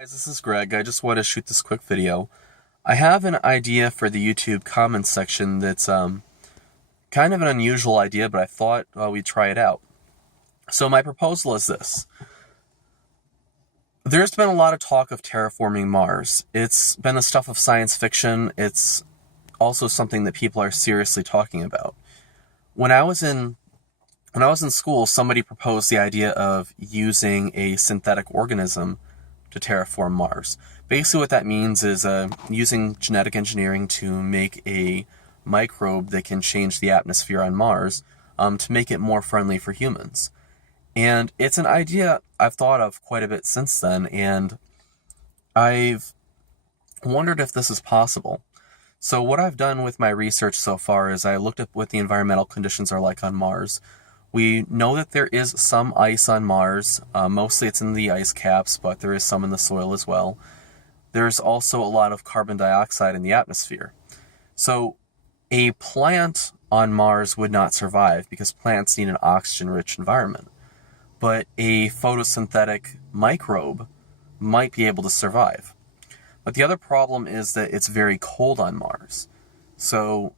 Guys, this is Greg. I just want to shoot this quick video. I have an idea for the YouTube comments section that's kind of an unusual idea, but I thought we'd try it out. So my proposal is this. There's been a lot of talk of terraforming Mars. It's been the stuff of science fiction. It's also something that people are seriously talking about. When I was in school, somebody proposed the idea of using a synthetic organism to terraform Mars. Basically what that means is using genetic engineering to make a microbe that can change the atmosphere on Mars to make it more friendly for humans. And it's an idea I've thought of quite a bit since then, and I've wondered if this is possible. So what I've done with my research so far is I looked at what the environmental conditions are like on Mars. We know that there is some ice on Mars. Mostly it's in the ice caps, but there is some in the soil as well. There's also a lot of carbon dioxide in the atmosphere. So a plant on Mars would not survive because plants need an oxygen-rich environment. But a photosynthetic microbe might be able to survive. But the other problem is that it's very cold on Mars. So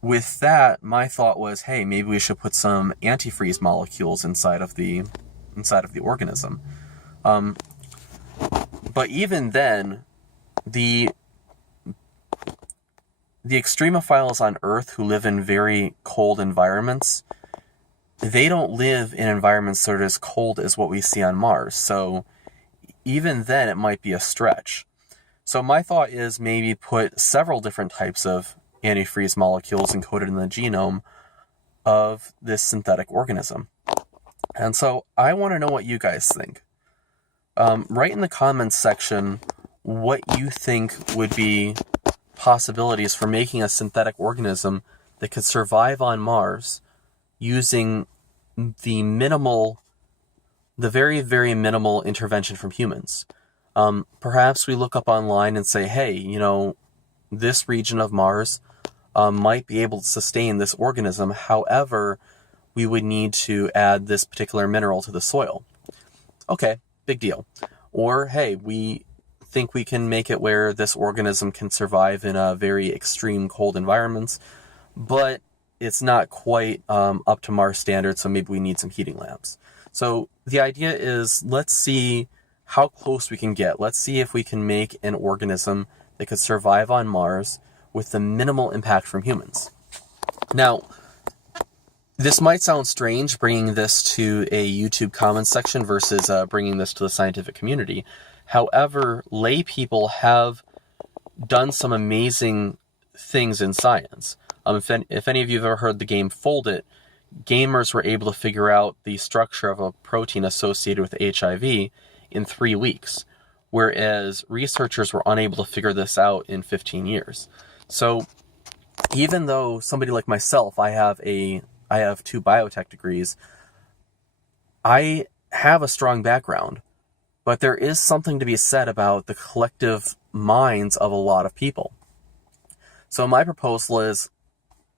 with that, my thought was, hey, maybe we should put some antifreeze molecules inside of the organism. But even then, the extremophiles on Earth who live in very cold environments, they don't live in environments that are as cold as what we see on Mars. So even then, it might be a stretch. So my thought is maybe put several different types of antifreeze molecules encoded in the genome of this synthetic organism. And so I want to know what you guys think. Write in the comments section what you think would be possibilities for making a synthetic organism that could survive on Mars using the very, very minimal intervention from humans. Perhaps we look up online and say, hey, this region of Mars might be able to sustain this organism. However, we would need to add this particular mineral to the soil. Okay, big deal. Or, hey, we think we can make it where this organism can survive in a very extreme cold environments, but it's not quite up to Mars standards, so maybe we need some heating lamps. So the idea is, let's see how close we can get. Let's see if we can make an organism that could survive on Mars with the minimal impact from humans. Now, this might sound strange, bringing this to a YouTube comments section versus bringing this to the scientific community. However, lay people have done some amazing things in science. If any of you have ever heard the game Fold It, gamers were able to figure out the structure of a protein associated with HIV in 3 weeks, whereas researchers were unable to figure this out in 15 years. So even though somebody like myself, I have 2 biotech degrees, I have a strong background, but there is something to be said about the collective minds of a lot of people. So my proposal is,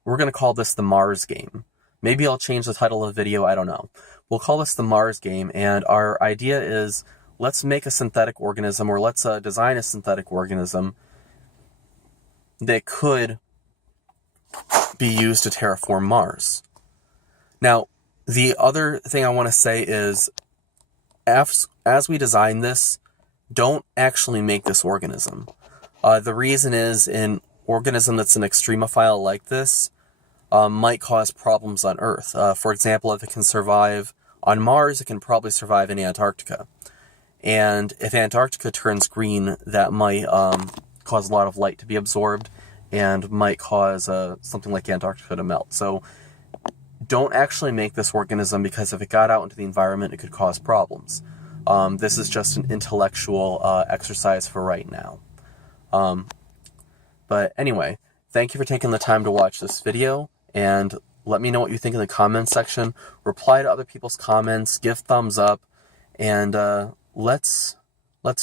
we're going to call this the Mars game. Maybe I'll change the title of the video, I don't know. We'll call this the Mars game, and our idea is, let's make a synthetic organism, or let's design a synthetic organism that could be used to terraform Mars. Now, the other thing I want to say is, as we design this, don't actually make this organism. The reason is, an organism that's an extremophile like this might cause problems on Earth. For example, if it can survive on Mars, it can probably survive in Antarctica. And if Antarctica turns green, that might cause a lot of light to be absorbed and might cause something like Antarctica to melt. So don't actually make this organism, because if it got out into the environment, it could cause problems. This is just an intellectual exercise for right now. But anyway, thank you for taking the time to watch this video, and let me know what you think in the comments section. Reply to other people's comments, give thumbs up, and let's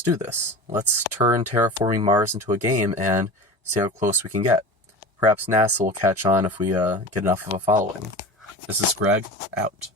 do this. Let's turn terraforming Mars into a game and see how close we can get. Perhaps NASA will catch on if we get enough of a following. This is Greg, out.